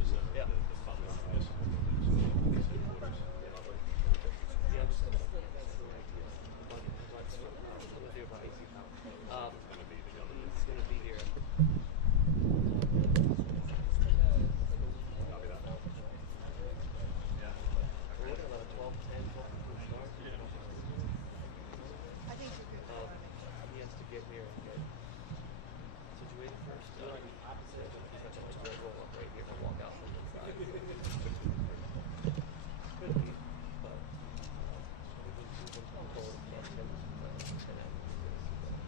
is Yeah. the public municipal building, so headquarters. Yeah, that's the idea. What's gonna do about AC power? It's going to be the government. It's gonna be here. Copy that. Yeah. We're looking at about a 12, 10, 12 people start. I think you're good. He has to get here and get situated first. He's got to like roll up right here and walk out from the side. Could be, but we've been told it can't take and then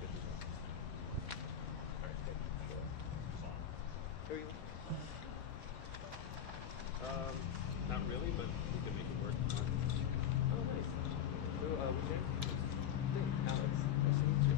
good to go. Alright, good. Sure. Who are you? Not really, but we can make it work. Oh, nice. Who, what's your name? Alex. Nice to meet you.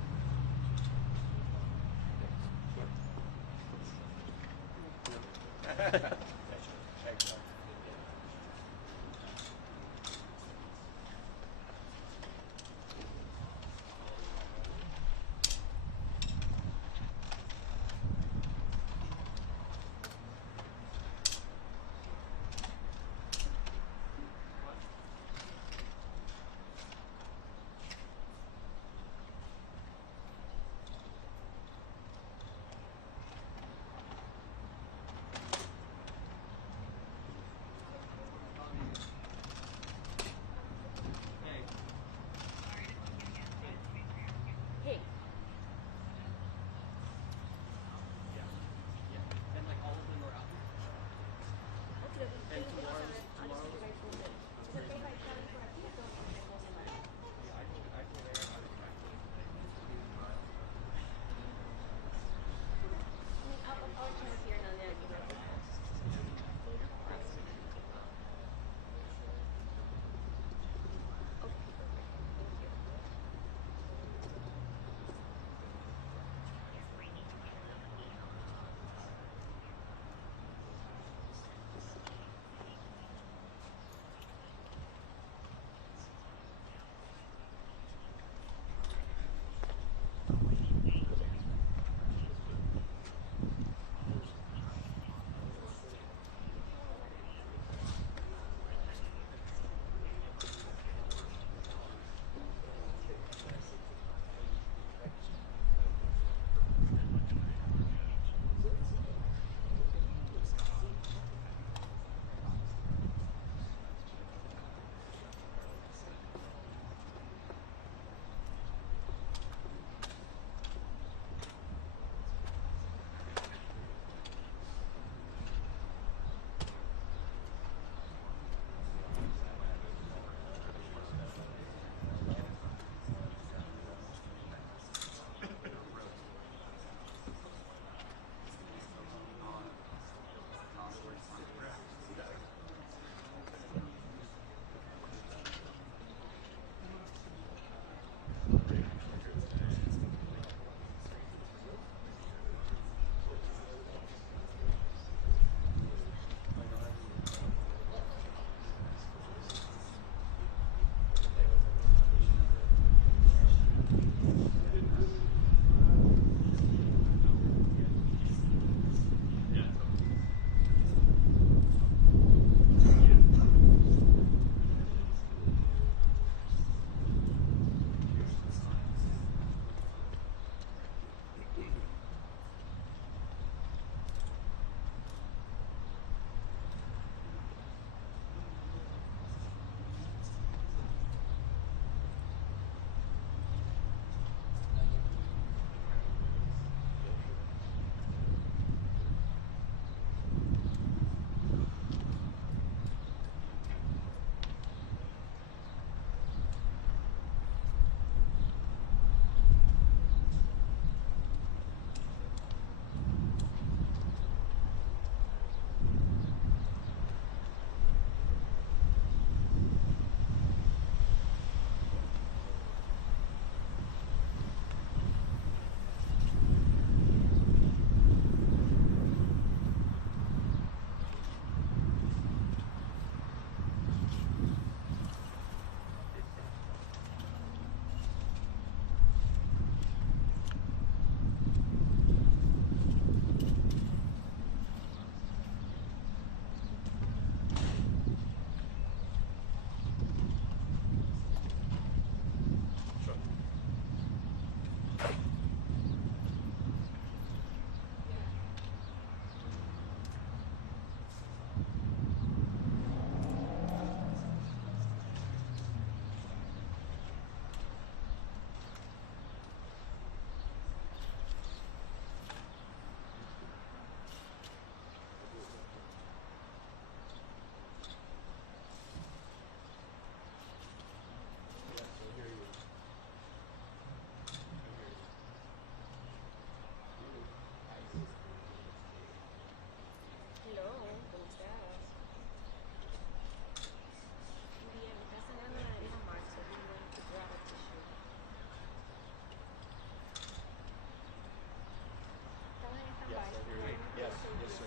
Yes, yes, sir.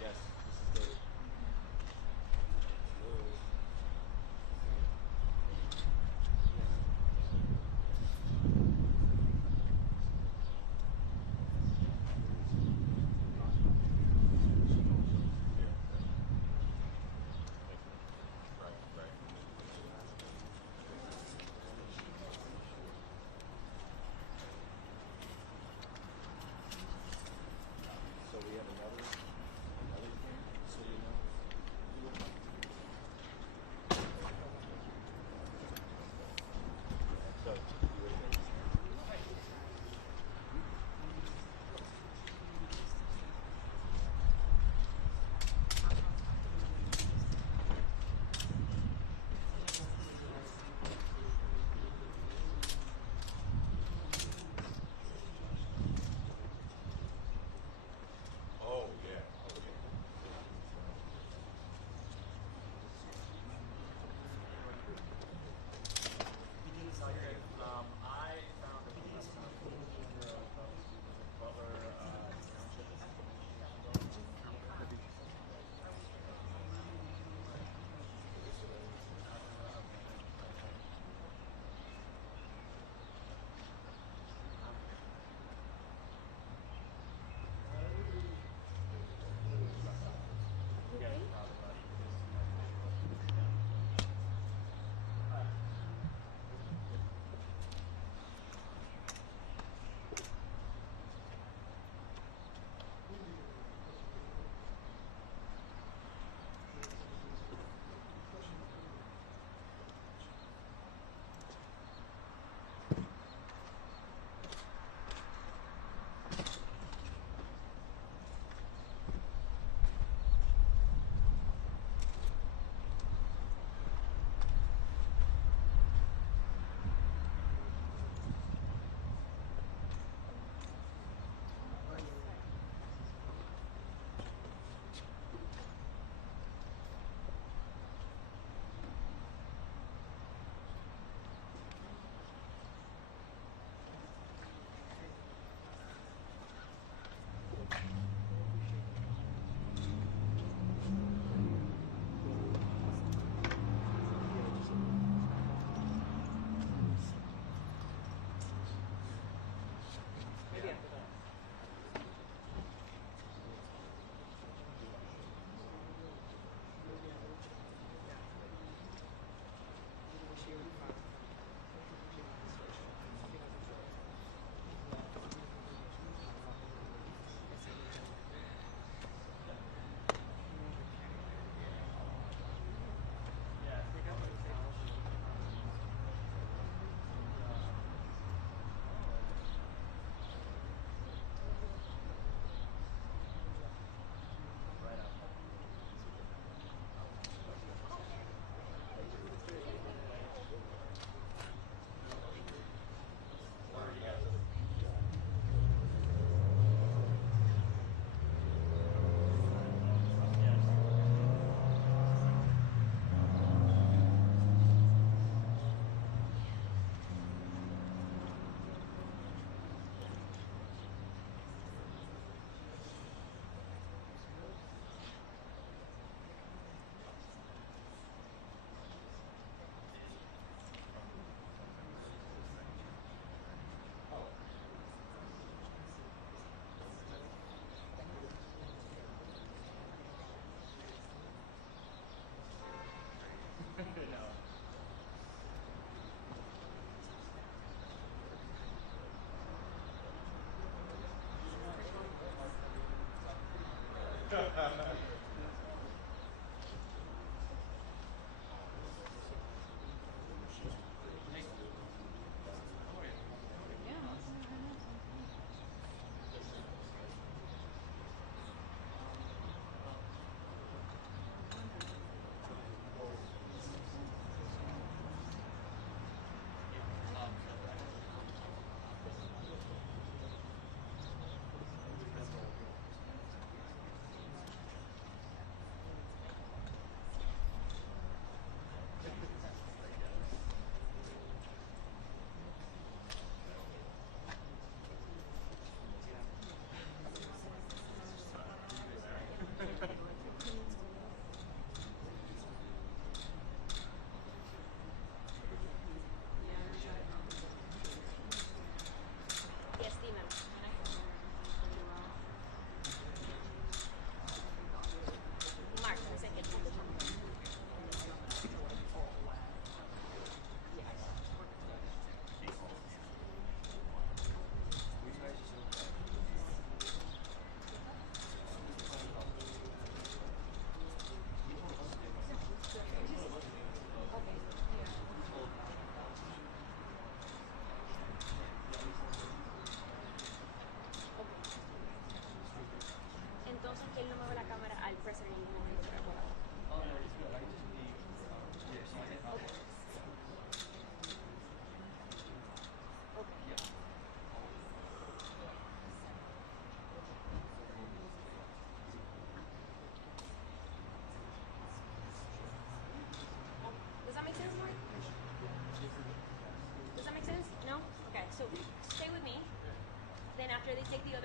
Yes, this is Dave. So we have another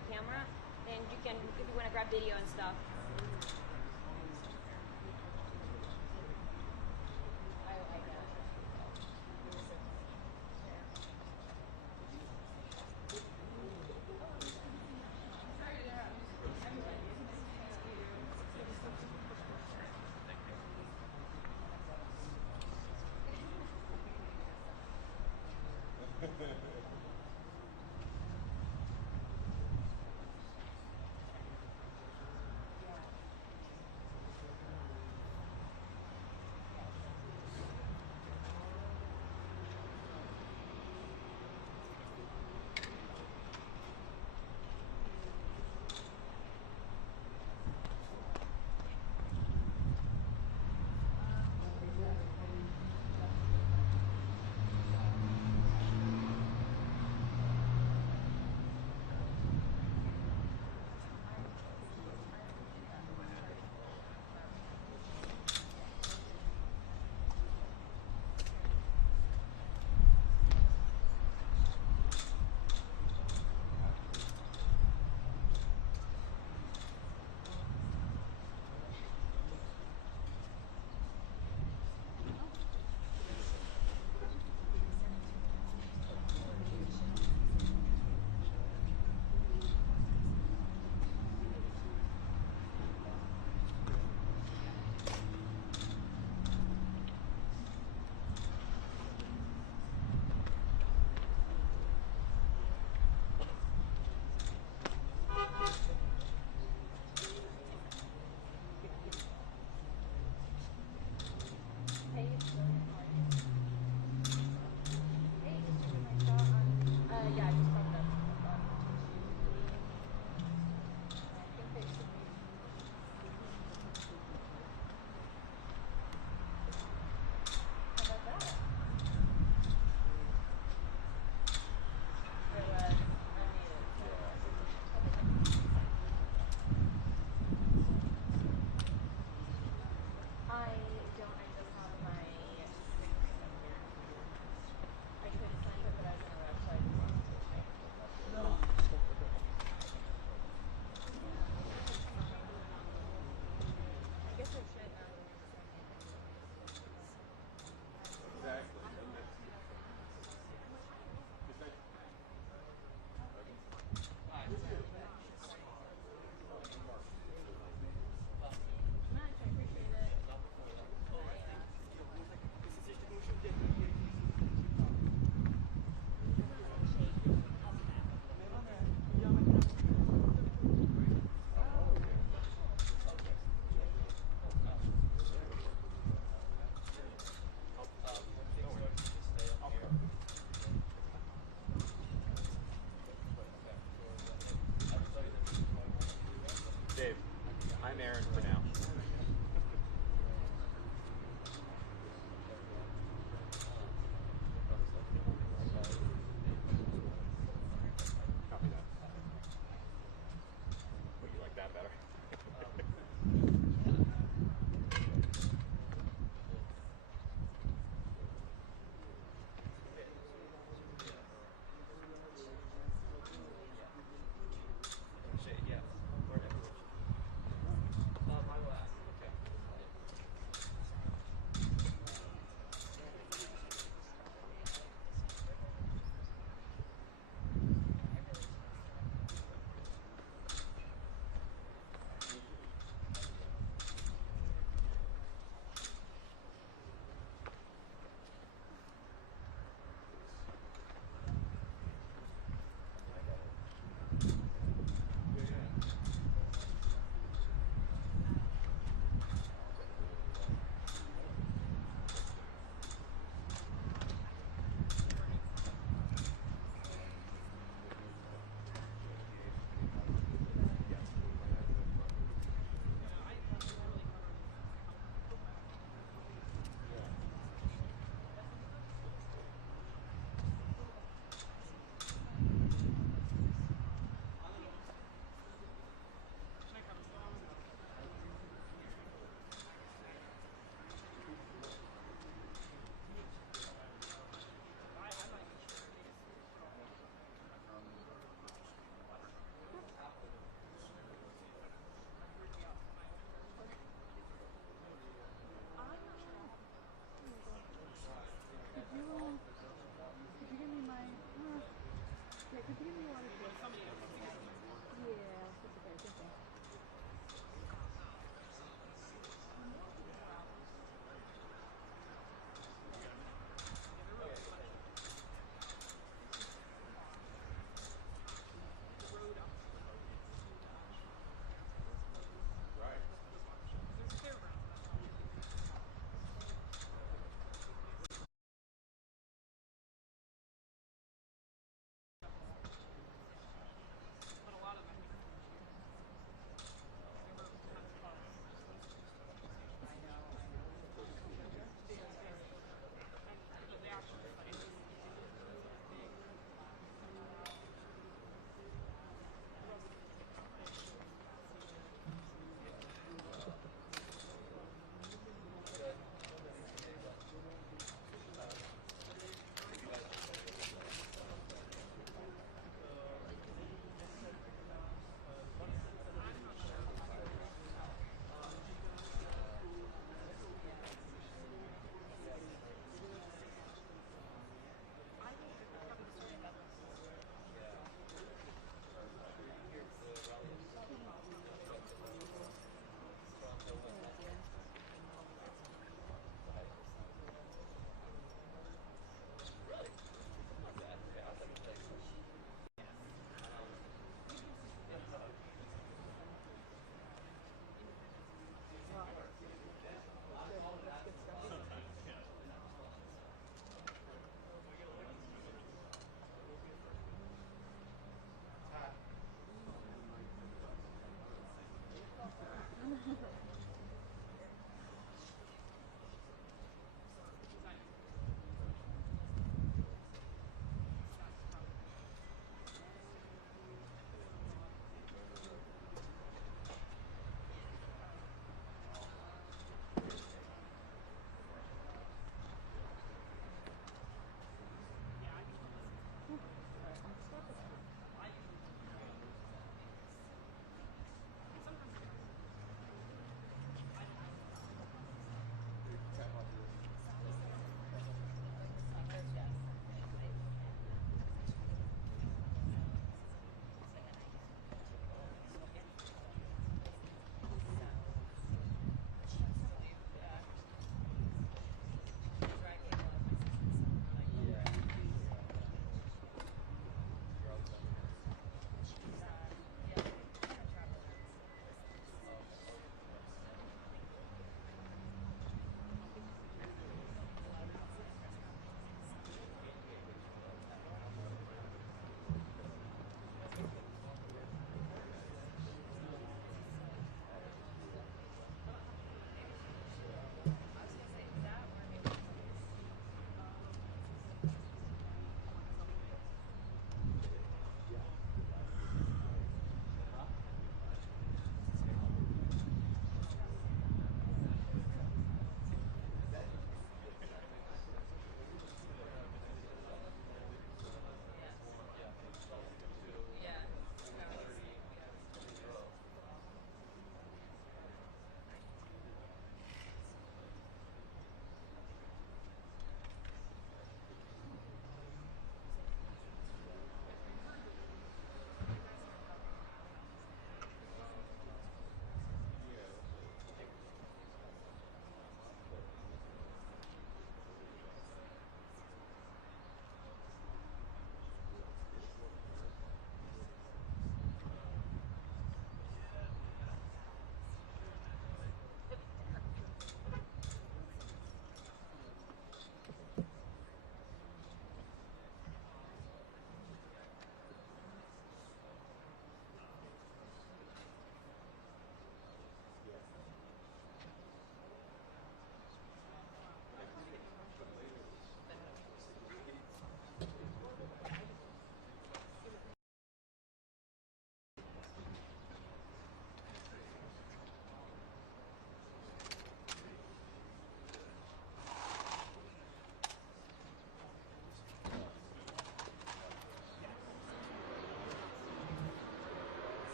other camera, and you can, if you want to grab video and stuff. I like that. Dave, I'm Aaron for now. Copy that. Would you like that better?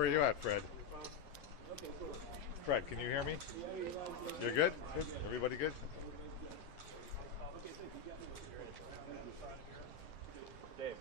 Where are you at, Fred? Fred, can you hear me? You're good? Good. Everybody good? Dave.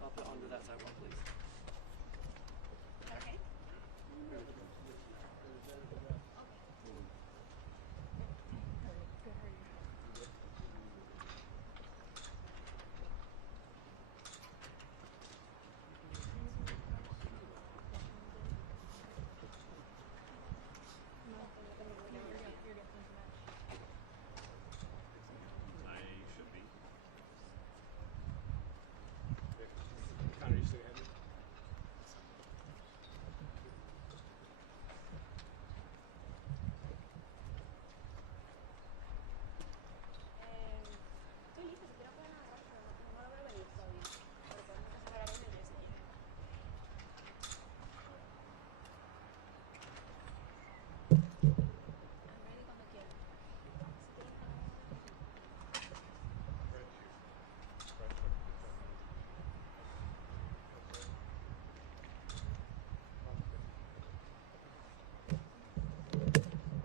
I'll put onto that side one, please. I should be. Connor, you still have me? Estoy lista, si quiero pueden agarrar, pero no lo veo venir todavía. Pero podemos empezar a agarrar el día si quieren. I'm ready cuando quieran.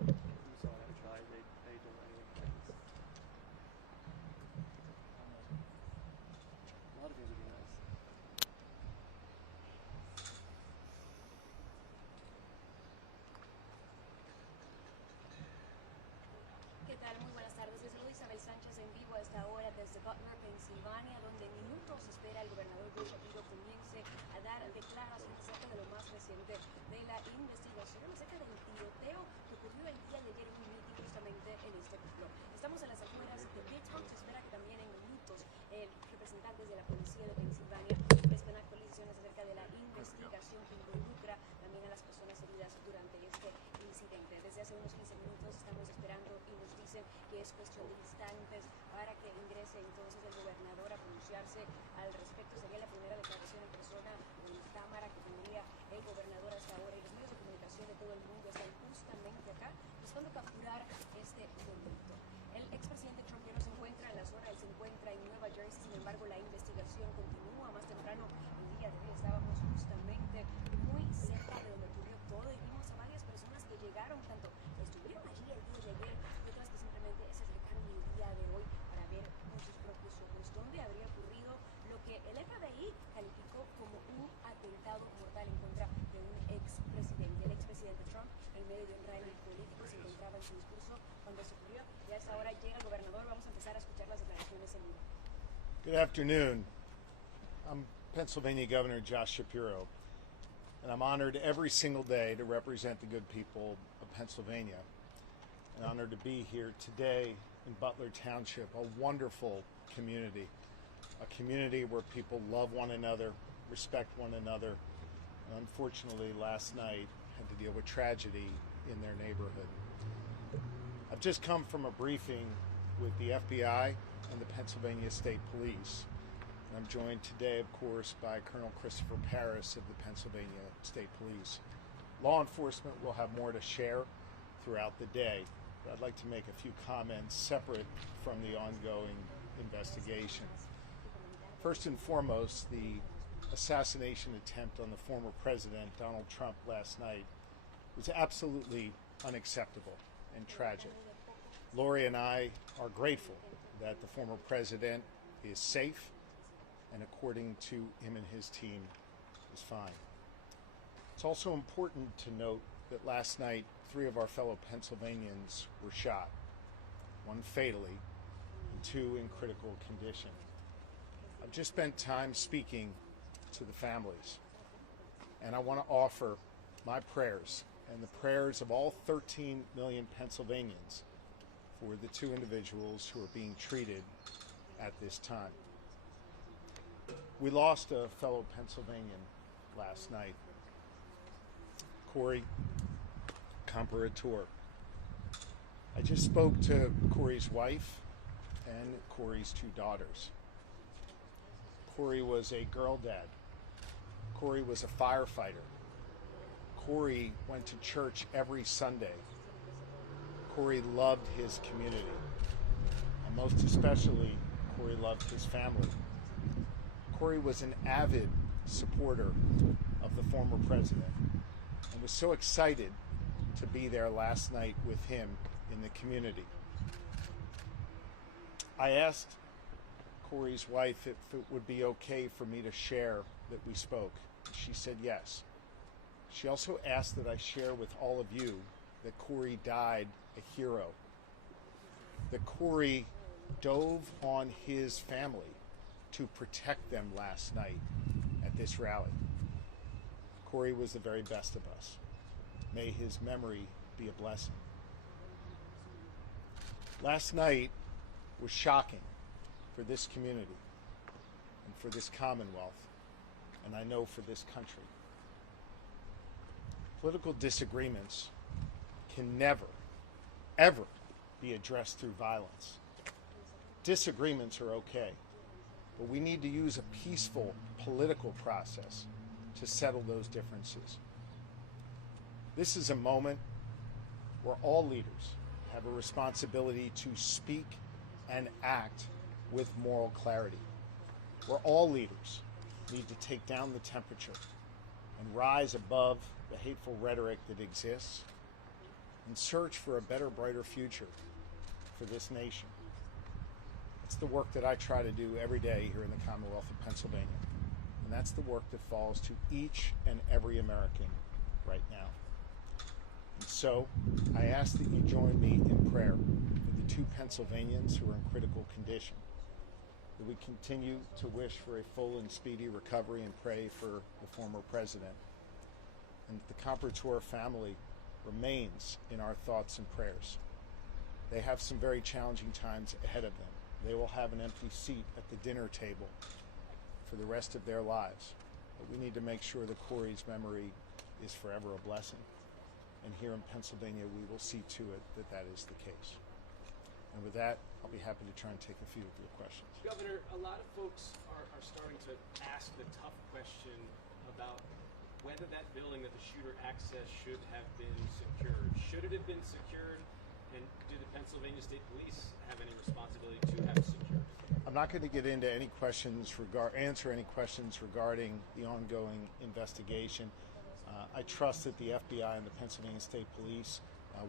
You saw them try, they delayed things. A lot of things would be nice. ¿Qué tal? Muy buenas tardes. Les saluda Isabel Sánchez en vivo a esta hora desde Butler, Pensilvania, donde en minutos se espera el gobernador Shapiro comience a dar declaraciones acerca de lo más reciente de la investigación acerca del tiroteo que ocurrió el día de ayer en un meeting justamente en este pueblo. Estamos en las afueras de Pittsburgh. Se espera que también en minutos representantes de la policía de Pensilvania ofrezcan actualizaciones acerca de la investigación que involucra también a las personas heridas durante este incidente. Desde hace unos 15 minutos estamos esperando y nos dicen que es cuestión de instantes para que ingrese entonces el gobernador a pronunciarse al respecto. Sería la primera declaración en persona o en cámara que tendría el gobernador hasta ahora, y los medios de comunicación de todo el mundo están justamente acá buscando capturar este momento. El expresidente Trump ya no se encuentra en la zona, él se encuentra en Nueva Jersey. Sin embargo, la investigación continúa. Más temprano el día de hoy estábamos justamente muy cerca de donde ocurrió todo y vimos a varias personas que llegaron, tanto estuvieron allí el día de ayer y otras que simplemente se acercaron el día de hoy para ver con sus propios ojos dónde habría ocurrido lo que el FBI calificó como un atentado mortal en contra de un expresidente. El expresidente Trump, en medio de un rally político, se encontraba en su discurso cuando se ocurrió, y a esta hora llega el gobernador. Vamos a empezar a escuchar las declaraciones en vivo. Good afternoon. I'm Pennsylvania Governor Josh Shapiro, and I'm honored every single day to represent the good people of Pennsylvania. And honored to be here today in Butler Township, a wonderful community, a community where people love one another, respect one another. And unfortunately, last night had to deal with tragedy in their neighborhood. I've just come from a briefing with the FBI and the Pennsylvania State Police. And I'm joined today, of course, by Colonel Christopher Paris of the Pennsylvania State Police. Law enforcement will have more to share throughout the day, but I'd like to make a few comments separate from the ongoing investigation. First and foremost, the assassination attempt on the former president, Donald Trump, last night was absolutely unacceptable and tragic. Lori and I are grateful that the former president is safe and, according to him and his team, is fine. It's also important to note that last night 3 of our fellow Pennsylvanians were shot, 1 fatally and 2 in critical condition. I've just spent time speaking to the families, and I want to offer my prayers and the prayers of all 13 million Pennsylvanians for the 2 individuals who are being treated at this time. We lost a fellow Pennsylvanian last night, Corey Comparator. I just spoke to Corey's wife and Corey's two daughters. Corey was a girl dad. Corey was a firefighter. Corey went to church every Sunday. Corey loved his community. And most especially, Corey loved his family. Corey was an avid supporter of the former president and was so excited to be there last night with him in the community. I asked Corey's wife if it would be okay for me to share that we spoke. She said yes. She also asked that I share with all of you that Corey died a hero, that Corey dove on his family to protect them last night at this rally. Corey was the very best of us. May his memory be a blessing. Last night was shocking for this community and for this Commonwealth, and I know for this country. Political disagreements can never, ever be addressed through violence. Disagreements are okay, but we need to use a peaceful political process to settle those differences. This is a moment where all leaders have a responsibility to speak and act with moral clarity, where all leaders need to take down the temperature and rise above the hateful rhetoric that exists and search for a better, brighter future for this nation. It's the work that I try to do every day here in the Commonwealth of Pennsylvania. And that's the work that falls to each and every American right now. And so I ask that you join me in prayer for the two Pennsylvanians who are in critical condition, that we continue to wish for a full and speedy recovery and pray for the former president, and that the Comperator family remains in our thoughts and prayers. They have some very challenging times ahead of them. They will have an empty seat at the dinner table for the rest of their lives. But we need to make sure that Corey's memory is forever a blessing. And here in Pennsylvania, we will see to it that that is the case. And with that, I'll be happy to try and take a few of your questions. Governor, a lot of folks are starting to ask the tough question about whether that building that the shooter accessed should have been secured. Should it have been secured? And do the Pennsylvania State Police have any responsibility to have it secured? I'm not going to get into any questions answer any questions regarding the ongoing investigation. I trust that the FBI and the Pennsylvania State Police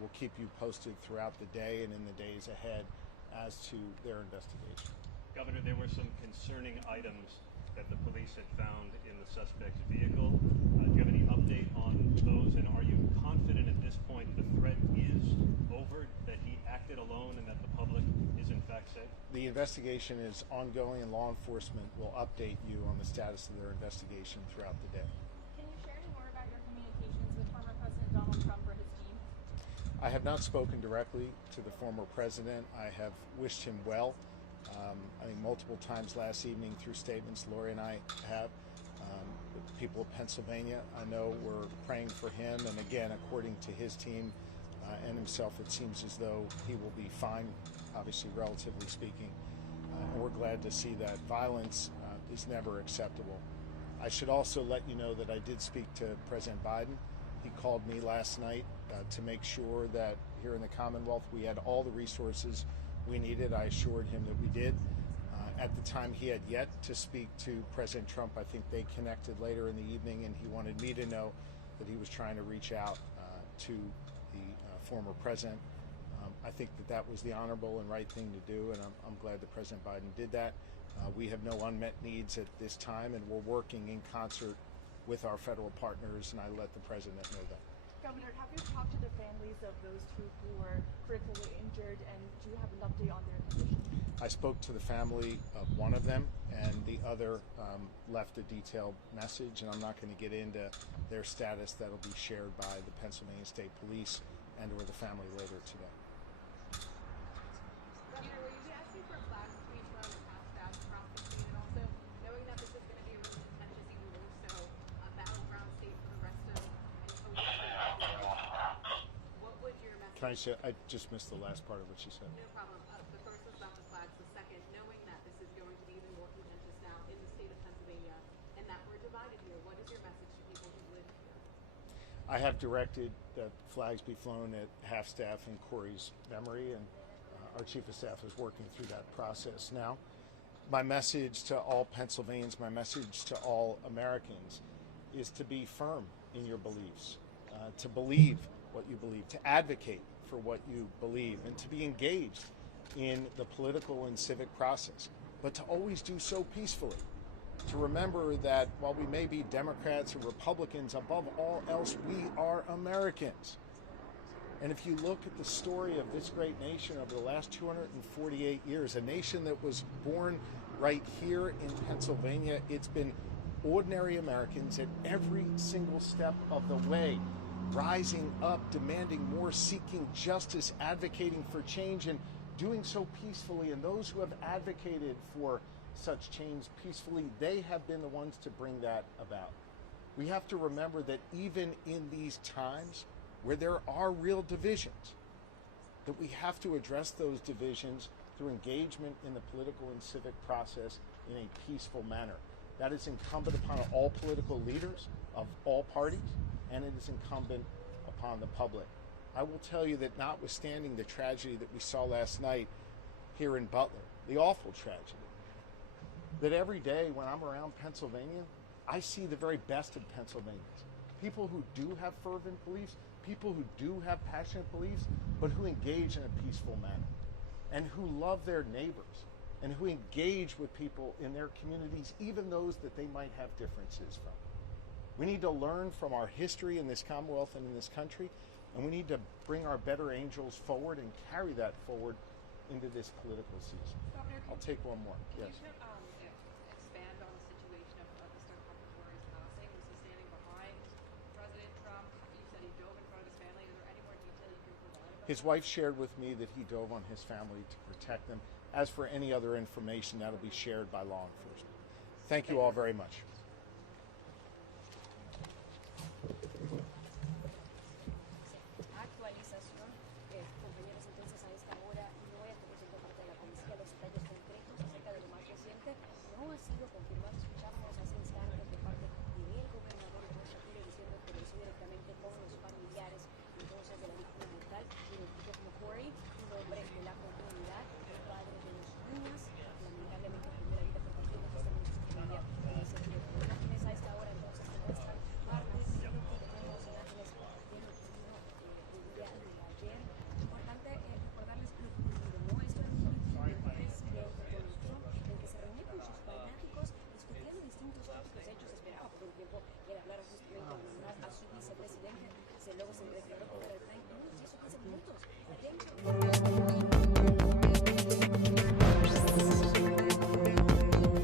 will keep you posted throughout the day and in the days ahead as to their investigation. Governor, there were some concerning items that the police had found in the suspect's vehicle. Do you have any update on those? And are you confident at this point the threat is over, that he acted alone and that the public is in fact safe? The investigation is ongoing, and law enforcement will update you on the status of their investigation throughout the day. Can you share any more about your communications with former President Donald Trump or his team? I have not spoken directly to the former president. I have wished him well. I think multiple times last evening through statements Lori and I have. The people of Pennsylvania, I know, were praying for him, and again, according to his team and himself, it seems as though he will be fine, obviously relatively speaking, and we're glad to see that. Violence is never acceptable. I should also let you know that I did speak to President Biden. He called me last night to make sure that here in the Commonwealth we had all the resources we needed. I assured him that we did. At the time, he had yet to speak to President Trump. I think they connected later in the evening, and he wanted me to know that he was trying to reach out to the former president. I think that that was the honorable and right thing to do, and I'm glad that President Biden did that. We have no unmet needs at this time, and we're working in concert with our federal partners, and I let the president know that. Governor, have you talked to the families of those two who were critically injured, and do you have an update on their condition? I spoke to the family of one of them, and the other left a detailed message, and I'm not going to get into their status. That'll be shared by the Pennsylvania State Police and or the family later today. Governor, will you be asking for a flag between around the past stats across the state, and also knowing that this is going to be a really contentious, even more so, battleground state for the rest of what would your message? Can I just missed the last part of what she said. No problem. The first was about the flags. The second, knowing that this is going to be even more contentious now in the state of Pennsylvania and that we're divided here, what is your message to people who live here? I have directed that flags be flown at half-staff in Corey's memory, and our chief of staff is working through that process now. My message to all Pennsylvanians, my message to all Americans is to be firm in your beliefs, to believe what you believe, to advocate for what you believe, and to be engaged in the political and civic process, but to always do so peacefully. To remember that while we may be Democrats or Republicans, above all else, we are Americans. And if you look at the story of this great nation over the last 248 years, a nation that was born right here in Pennsylvania, it's been ordinary Americans at every single step of the way, rising up, demanding more, seeking justice, advocating for change, and doing so peacefully. And those who have advocated for such change peacefully, they have been the ones to bring that about. We have to remember that even in these times where there are real divisions, that we have to address those divisions through engagement in the political and civic process in a peaceful manner. That is incumbent upon all political leaders of all parties, and it is incumbent upon the public. I will tell you that notwithstanding the tragedy that we saw last night here in Butler, the awful tragedy, that every day when I'm around Pennsylvania, I see the very best of Pennsylvanians. People who do have fervent beliefs, people who do have passionate beliefs, but who engage in a peaceful manner, and who love their neighbors, and who engage with people in their communities, even those that they might have differences from. We need to learn from our history in this Commonwealth and in this country, and we need to bring our better angels forward and carry that forward into this political season. Governor, I'll take one more. Yes. Can you expand on the situation of Mr. Compatore's passing? Was he standing behind President Trump? You said he dove in front of his family. Is there any more detail you can provide about His wife shared with me that he dove on his family to protect them. As for any other information, that'll be shared by law enforcement. Thank you all very much.